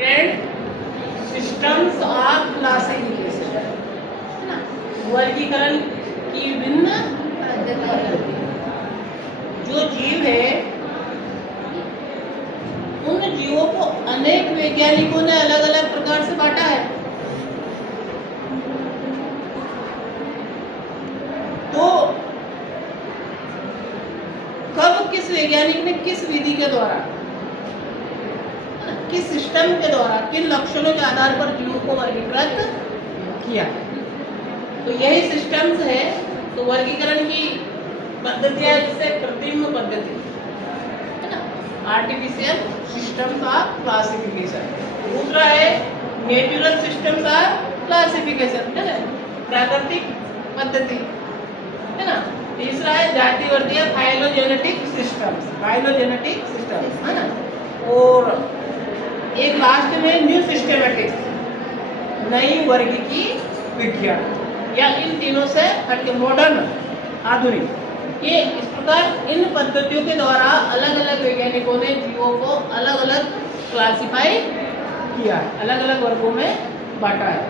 Different systems of classification, है ना, वर्गीकरण की विभिन्न पद्धति। जो जीव है उन जीवों को अनेक वैज्ञानिकों ने अलग अलग प्रकार से बांटा है। तो कब किस वैज्ञानिक ने किस विधि के द्वारा, किस सिस्टम के द्वारा, किन लक्षणों के आधार पर जीवों को वर्गीकृत किया है, तो यही सिस्टम्स है। तो वर्गीकरण की पद्धतियां जैसे कृत्रिम पद्धति, है ना, आर्टिफिशियल सिस्टम्स ऑफ क्लासिफिकेशन। दूसरा है नेचुरल सिस्टम्स ऑफ क्लासिफिकेशन, है ना, प्राकृतिक पद्धति, है ना। तीसरा है जातिवर्गीय फाइलोजेनेटिक सिस्टम्स, है ना। और एक लास्ट में न्यू सिस्टेमेटिक्स, नई वर्गीकी विज्ञान, या इन तीनों से हटके मॉडर्न, आधुनिक। ये इस प्रकार इन पद्धतियों के द्वारा अलग अलग वैज्ञानिकों ने जीवों को अलग अलग क्लासिफाई किया है, अलग अलग वर्गों में बांटा है।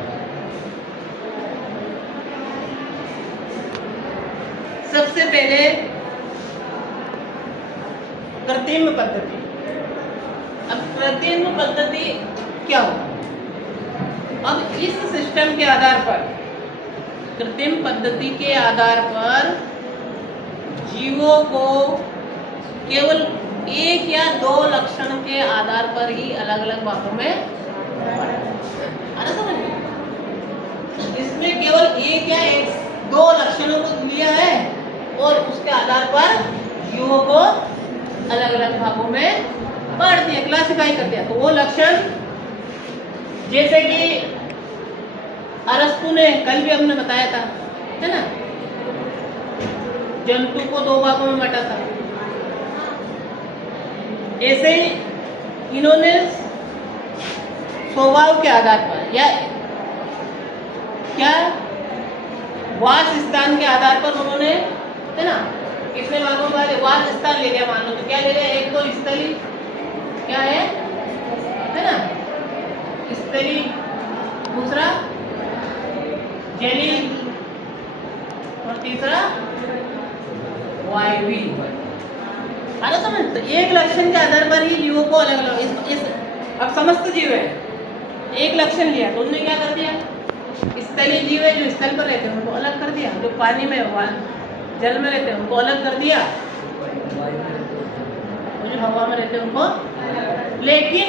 सबसे पहले कृत्रिम पद्धति। अब कृत्रिम पद्धति क्या होता है? अब इस सिस्टम के आधार पर, कृत्रिम पद्धति के आधार पर जीवों को केवल एक या दो लक्षण के आधार पर ही अलग अलग भागों में बांटा। समझ में? इसमें केवल एक या दो लक्षणों को लिया है और उसके आधार पर जीवों को अलग अलग भागों में बांट दिया, क्लासिफाई कर दिया। तो वो लक्षण जैसे कि अरस्तु ने कल भी हमने बताया था, है ना, जंतु को दो भागों में बांटा था। ऐसे ही इन्होंने स्वभाव के आधार पर या क्या वास स्थान के आधार पर उन्होंने, है ना, कितने भागों में वास स्थान ले लिया। मान लो तो क्या ले लिया, एक तो स्थली, क्या है ना, स्थली, दूसरा जली और तीसरा वायवी। अरे समझ, तो एक लक्षण के आधार पर ही जीवों को अलग अलग, अब समस्त जीव है, एक लक्षण लिया तो उन्होंने क्या कर दिया, स्थलीय जीव है जो स्थल पर रहते हैं उनको अलग कर दिया, जो पानी में जल में रहते हैं उनको अलग कर दिया, जो हवा में रहते हैं उनको। लेकिन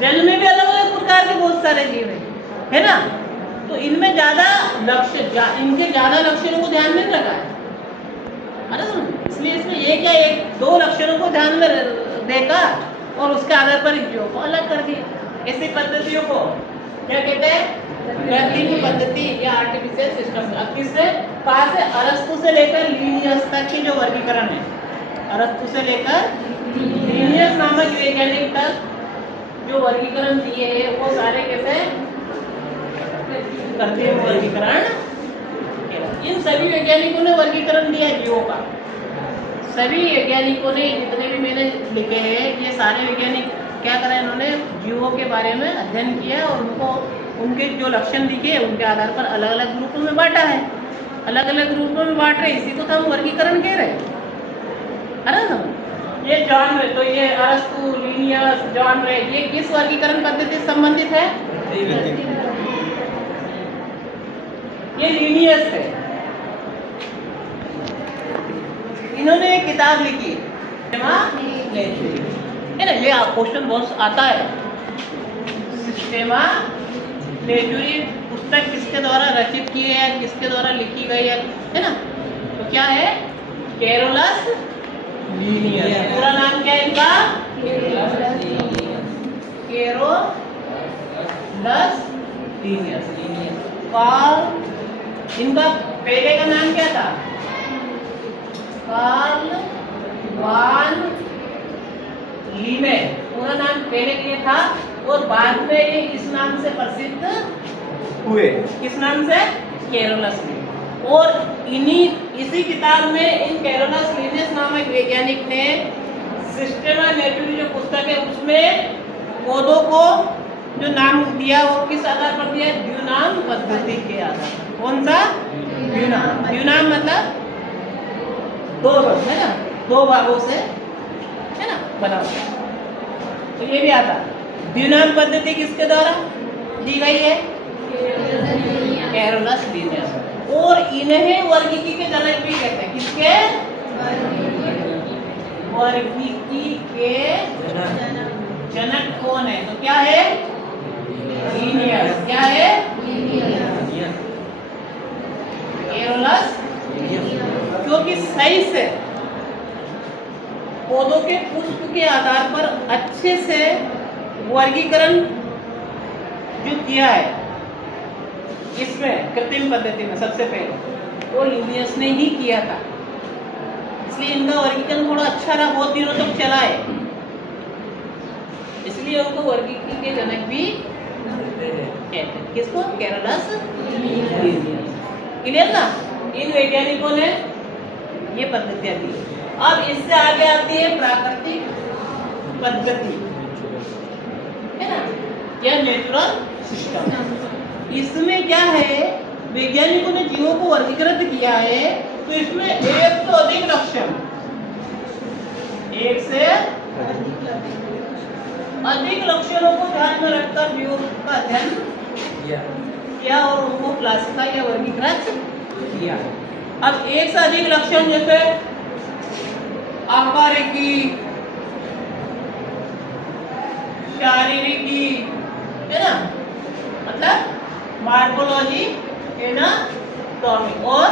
जल में भी अलग अलग प्रकार के बहुत सारे जीव है ना। तो इनमें ज्यादा इनके ज्यादा लक्षणों को ध्यान में रखा है, इसलिए इसमें एक या दो लक्षणों को ध्यान में देकर और उसके आधार पर जीवों को अलग कर दिया। ऐसी पद्धतियों को क्या कहते हैं, कृत्रिम पद्धति या आर्टिफिशियल सिस्टम। अब किससे, कहाँ से, अरस्तु से लेकर लीनियस तक की जो वर्गीकरण है, अरस्तु से लेकर लीनियस नामक वैज्ञानिक तक जो वर्गीकरण दिए हैं वो सारे कैसे कृत्रिम वर्गीकरण। इन सभी वैज्ञानिकों ने वर्गीकरण दिया जीवों का, सभी वैज्ञानिकों ने, जितने भी मैंने लिखे हैं ये सारे वैज्ञानिक क्या करें, इन्होंने जीवों के बारे में अध्ययन किया और उनको उनके जो लक्षण दिखे उनके आधार पर अलग अलग ग्रुपों में बांटा है, अलग अलग ग्रुपों में बांट रहे, इसी को तो हम वर्गीकरण कह रहे हैं। है ना, ये जॉनरे, तो ये अरस्तु, लीनियस, जॉनरे, ये किस वर्गीकरण पद्धति से संबंधित है, ये लीनियस है। इन्होंने एक किताब लिखी है ना, ये क्वेश्चन बहुत आता है, सिस्टेमा नेचुरी पुस्तक किसके द्वारा रचित की है, किसके द्वारा लिखी गई है ना। तो क्या है, कैरोलस लीनियस। पूरा नाम क्या है इनका, कैरोलस लीनियस। इनका पहले का नाम क्या था, कार्ल वान लीमे, पूरा नाम पहले ये था और बाद में ये इस नाम से प्रसिद्ध हुए, किस नाम से, कैरोलस लीनियस। और इसी किताब में इन कैरोलस लीनियस नामक वैज्ञानिक ने सिस्टेमा नेचुरी जो पुस्तक है उसमें पौधों को जो नाम दिया वो किस आधार पर दिया? द्विनाम पद्धति के आधार पर। कौन सा? द्विनाम। द्विनाम मतलब दो भाग है ना, दो भागों से है ना बना हुआ। तो ये भी आता। द्विनाम पद्धति किसके द्वारा दी गई है? Carolus Linnaeus. और इन्हें वर्गीकी के जनक भी कहते हैं। किसके? वर्गीकी के जनक कौन है? तो क्या है? लिनियस। क्या है? कैरोलस। क्योंकि सही से पौधों के पुष्प के आधार पर अच्छे से वर्गीकरण जो किया है इसमें कृत्रिम पद्धति में सबसे पहले वो लिनियस ने ही किया था। इसलिए इनका वर्गीकरण थोड़ा अच्छा रहा, बहुत दिनों तक चला है। इसलिए उनको वर्गीकरण के जनक भी कहते हैं। किसको? Carolus Linnaeus. क्लियर ना? इन वैज्ञानिकों ने ये पद्धतियां दी। अब इससे आगे आती है प्राकृतिक पद्धति, है ना, या नेचुरल सिस्टम। इसमें क्या है? वैज्ञानिकों ने जीवों को वर्गीकृत किया है तो इसमें एक से अधिक लक्षण, एक से अधिक लक्षणों को ध्यान में रखकर जीवों का अध्ययन किया और उनको क्लासिफाई या वर्गीकृत किया। अब एक से अधिक लक्षण जैसे आकारिकी, शारीरिकी, है ना, मतलब मार्फोलॉजी, एनाटॉमी, और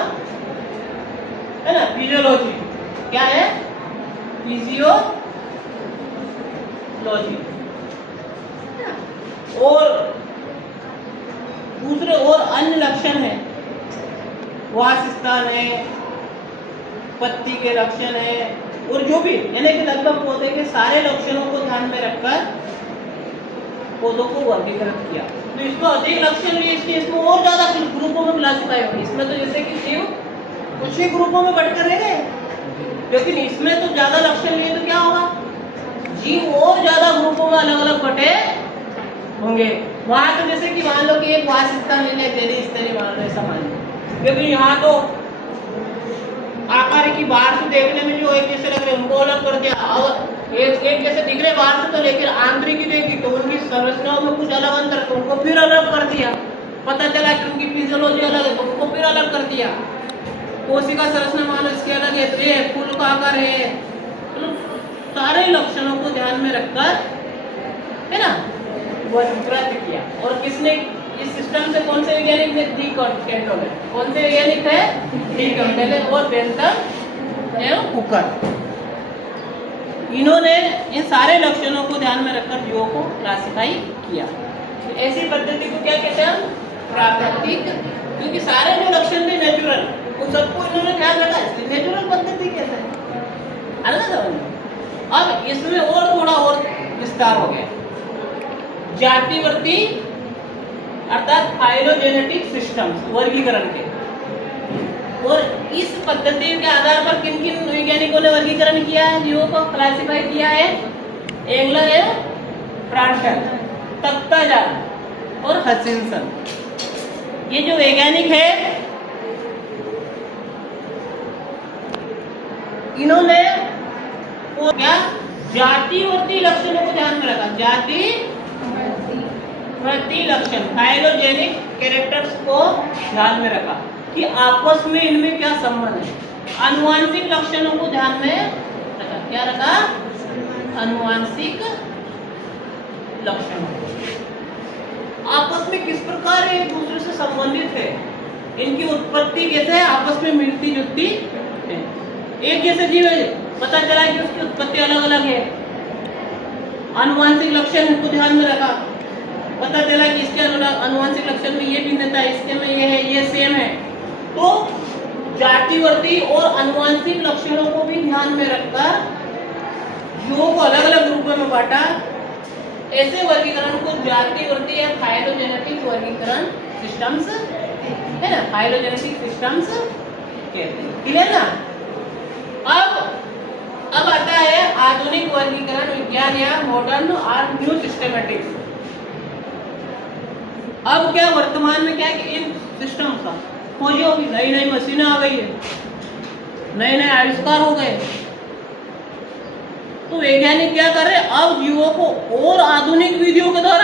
है ना फिजियोलॉजी। क्या है? फिजियोलॉजी। और दूसरे और अन्य लक्षण है, वास स्थान है, पत्ती के लक्षण है, और जो भी यानी कि लगभग पौधे के सारे लक्षणों को ध्यान में रखकर पौधों को वर्गीकृत किया। तो इसको अधिक लक्षण भी इसमें और ज्यादा ग्रुपों में क्लासिफाई होगी। इसमें तो जैसे कि जीव कुछ ही ग्रुपों में बंटकर रह गए, लेकिन इसमें तो ज्यादा लक्षण लिए तो क्या होगा? जीव और ज्यादा ग्रुपों में अलग अलग बटे होंगे। वहां तो जैसे कि मान लो कि एक वास स्थान ले लिया, गहरी स्तरी मान लो, ऐसा मान लो, लेकिन यहाँ तो आकार की बाहर से देखने में जो एक जैसे लग रहे उनको अलग कर दिया, और एक जैसे दिख रहे बाहर से तो, लेकिन आंतरिक देखी तो उनकी संरचनाओं में कुछ अलग अंतर, तो उनको फिर अलग कर दिया। पता चला कि उनकी फिजियोलॉजी अलग है तो उनको फिर अलग कर दिया। कोशिका संरचना मान लो इसके अलग है, तो ये फूल का आकार है। तो सारे लक्षणों को ध्यान में रखकर, है ना, वर्गीकृत किया। और किसने इस सिस्टम से? कौन से वैज्ञानिक ने? डी कैंटोले। कौन से वैज्ञानिक थे? डी कैंटोले और बेंथम एवं कुकर। इन्होंने इन सारे लक्षणों को ध्यान में रखकर जीवों को क्लासिफाई किया। तो ऐसी पद्धति को क्या कहते हैं? प्राकृतिक। क्योंकि सारे जो लक्षण थे नेचुरल, उन सबको इन्होंने ध्यान रखा, इसलिए नेचुरल पद्धति कहते हैं। है ना समझ? अब इसमें और थोड़ा और विस्तार हो गया। जातिवर्ती अर्थात फाइलोजेनेटिक सिस्टम्स, वर्गीकरण के। और इस पद्धति के आधार पर किन किन वैज्ञानिकों ने वर्गीकरण किया है, जीवों को क्लासिफाई किया है? एंगलर है, प्रांटल, तख्ताजान और हचिंसन। ये जो वैज्ञानिक है इन्होंने क्या जातिवर्ती लक्षणों को ध्यान में रखा। जाति प्रति लक्षण, फाइलोजेनिक कैरेक्टर्स को ध्यान में रखा कि आपस में इनमें क्या संबंध है। आनुवांशिक लक्षणों को ध्यान में रखा। क्या रखा? आनुवांशिक लक्षणों आपस में किस प्रकार एक दूसरे से संबंधित है, इनकी उत्पत्ति कैसे है, आपस में मिलती जुलती है। एक जैसे जीव है, पता चला कि उसकी उत्पत्ति अलग अलग है। आनुवांशिक लक्षण को ध्यान में रखा, पता चला कि इसके आनुवांशिक लक्षण में ये भिन्नता है, इसके में ये है, ये सेम है। तो जातिवर्ती और आनुवांशिक लक्षणों को भी ध्यान में रखकर जीवों को अलग अलग रूपों में बांटा। ऐसे वर्गीकरण को जातिवर्ती या फाइलोजेनेटिक वर्गीकरण सिस्टम्स, है ना, फाइलोजेनेटिक सिस्टम्स कहते हैं। क्लियर ना? अब आता है आधुनिक वर्गीकरण विज्ञान या मॉडर्न और न्यू सिस्टमैटिक्स। अब क्या वर्तमान में क्या कि इन सिस्टम का खोजी होगी, नई नई मशीनें आ गई है, नए नए आविष्कार हो गए। तो वैज्ञानिक क्या कर रहे हैं, अब जीवों को और आधुनिक विधियों के द्वारा